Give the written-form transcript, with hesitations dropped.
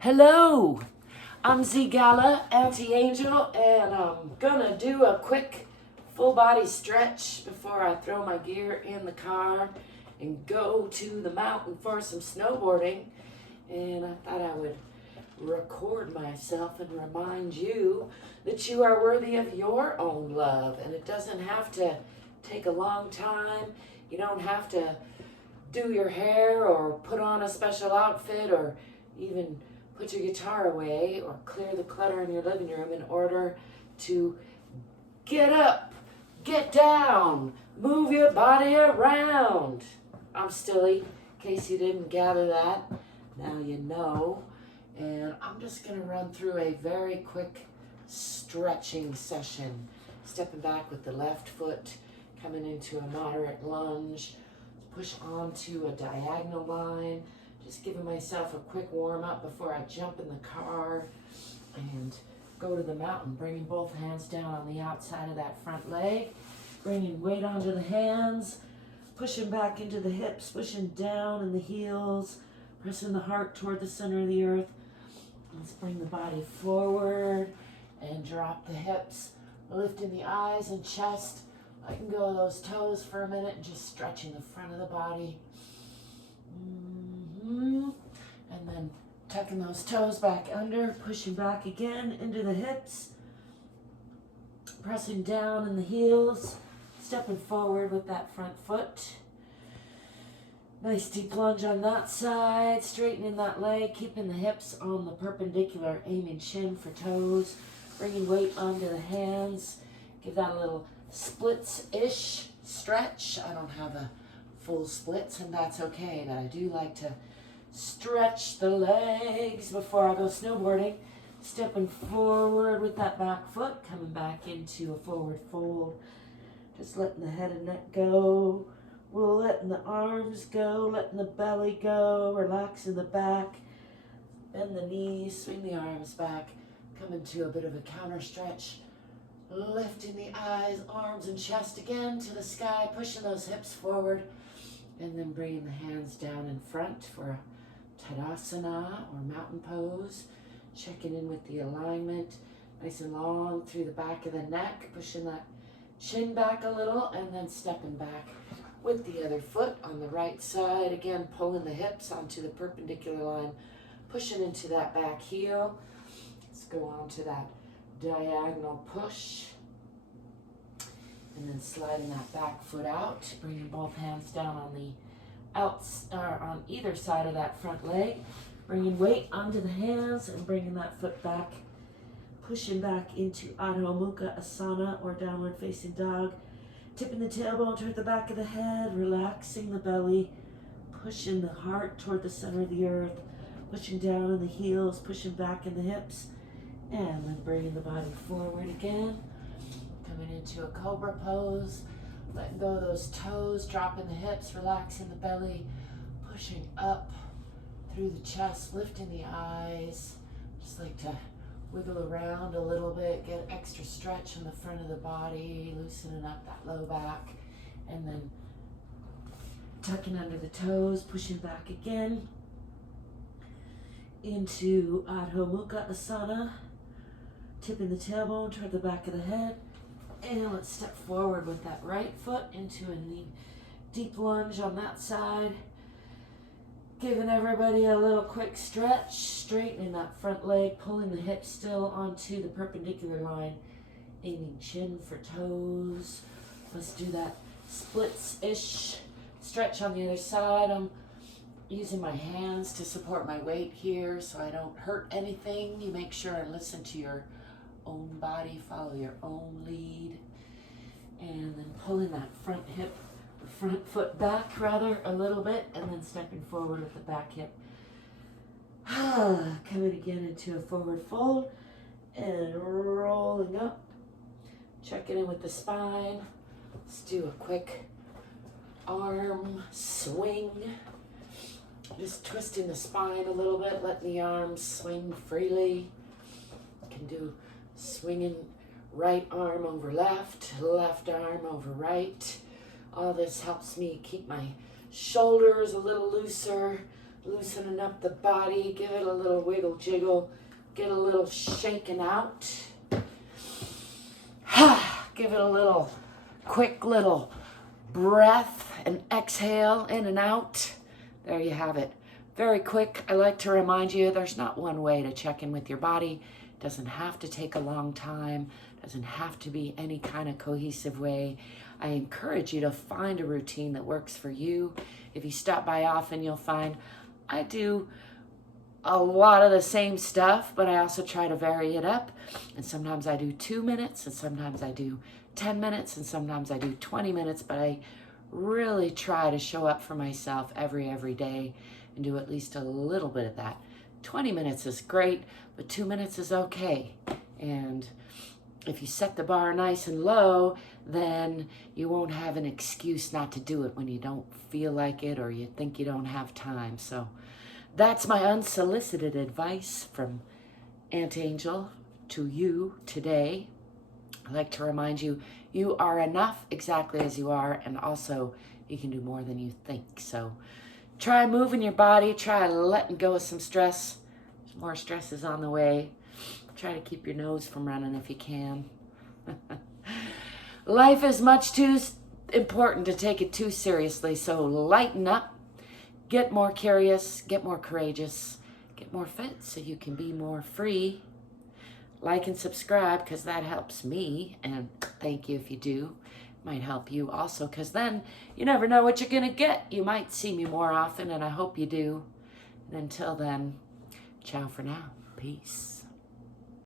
Hello, I'm ZGALA, Anti-Angel, and I'm gonna do a quick full body stretch before I throw my gear in the car and go to the mountain for some snowboarding. And I thought I would record myself and remind you that you are worthy of your own love, and it doesn't have to take a long time. You don't have to do your hair or put on a special outfit or even put your guitar away or clear the clutter in your living room in order to get up, get down, move your body around. I'm Stilly, in case you didn't gather that. Now you know. And I'm just going to run through a very quick stretching session. Stepping back with the left foot, coming into a moderate lunge, push onto a diagonal line. Just giving myself a quick warm up before I jump in the car and go to the mountain. Bringing both hands down on the outside of that front leg. Bringing weight onto the hands. Pushing back into the hips. Pushing down in the heels. Pressing the heart toward the center of the earth. Let's bring the body forward and drop the hips. Lifting the eyes and chest. Letting go of those toes for a minute and just stretching the front of the body. And then tucking those toes back under, pushing back again into the hips, pressing down in the heels, stepping forward with that front foot. Nice deep lunge on that side, straightening that leg, keeping the hips on the perpendicular, aiming chin for toes, bringing weight onto the hands. Give that a little splits-ish stretch. I don't have a full splits, and that's okay, but I do like to stretch the legs before I go snowboarding. Stepping forward with that back foot, coming back into a forward fold. Just letting the head and neck go. We're letting the arms go, letting the belly go, relaxing the back. Bend the knees, swing the arms back, come into a bit of a counter stretch. Lifting the eyes, arms, and chest again to the sky, pushing those hips forward. And then bringing the hands down in front for a Tadasana or mountain pose. Checking in with the alignment. Nice and long through the back of the neck. Pushing that chin back a little and then stepping back with the other foot on the right side. Again, pulling the hips onto the perpendicular line. Pushing into that back heel. Let's go on to that diagonal push. And then sliding that back foot out, bringing both hands down on the on either side of that front leg, bringing weight onto the hands and bringing that foot back, pushing back into Adho Mukha Asana or downward facing dog, tipping the tailbone toward the back of the head, relaxing the belly, pushing the heart toward the center of the earth, pushing down in the heels, pushing back in the hips, and then bringing the body forward again. Coming into a cobra pose, letting go of those toes, dropping the hips, relaxing the belly, pushing up through the chest, lifting the eyes. Just like to wiggle around a little bit, get extra stretch on the front of the body, loosening up that low back, and then tucking under the toes, pushing back again into Adho Mukha Asana, tipping the tailbone toward the back of the head. And let's step forward with that right foot into a deep lunge on that side. Giving everybody a little quick stretch, straightening that front leg, pulling the hips still onto the perpendicular line, aiming chin for toes. Let's do that splits-ish stretch on the other side. I'm using my hands to support my weight here so I don't hurt anything. You make sure and listen to your own body, follow your own lead, and then pulling that front foot back a little bit, and then stepping forward with the back hip. Coming again into a forward fold and rolling up, checking in with the spine. Let's do a quick arm swing, just twisting the spine a little bit, letting the arms swing freely. You can do swinging right arm over left, left arm over right. All this helps me keep my shoulders a little looser, loosening up the body, give it a little wiggle jiggle, get a little shaken out. Give it a little quick little breath and exhale in and out. There you have it. Very quick. I like to remind you there's not one way to check in with your body. It doesn't have to take a long time. It doesn't have to be any kind of cohesive way. I encourage you to find a routine that works for you. If you stop by often, you'll find I do a lot of the same stuff, but I also try to vary it up. And sometimes I do 2 minutes, and sometimes I do 10 minutes, and sometimes I do 20 minutes, but I really try to show up for myself every day and do at least a little bit of that. 20 minutes is great, but 2 minutes is okay. And if you set the bar nice and low, then you won't have an excuse not to do it when you don't feel like it or you think you don't have time. So that's my unsolicited advice from Aunt Angel to you today. I'd like to remind you, you are enough exactly as you are, and also you can do more than you think. So try moving your body, try letting go of some stress. More stress is on the way. Try to keep your nose from running if you can. Life is much too important to take it too seriously, so lighten up. Get more curious, get more courageous, get more fit so you can be more free. Like and subscribe because that helps me, and thank you if you do. It might help you also because then you never know what you're going to get. You might see me more often, and I hope you do. And until then, ciao for now. Peace.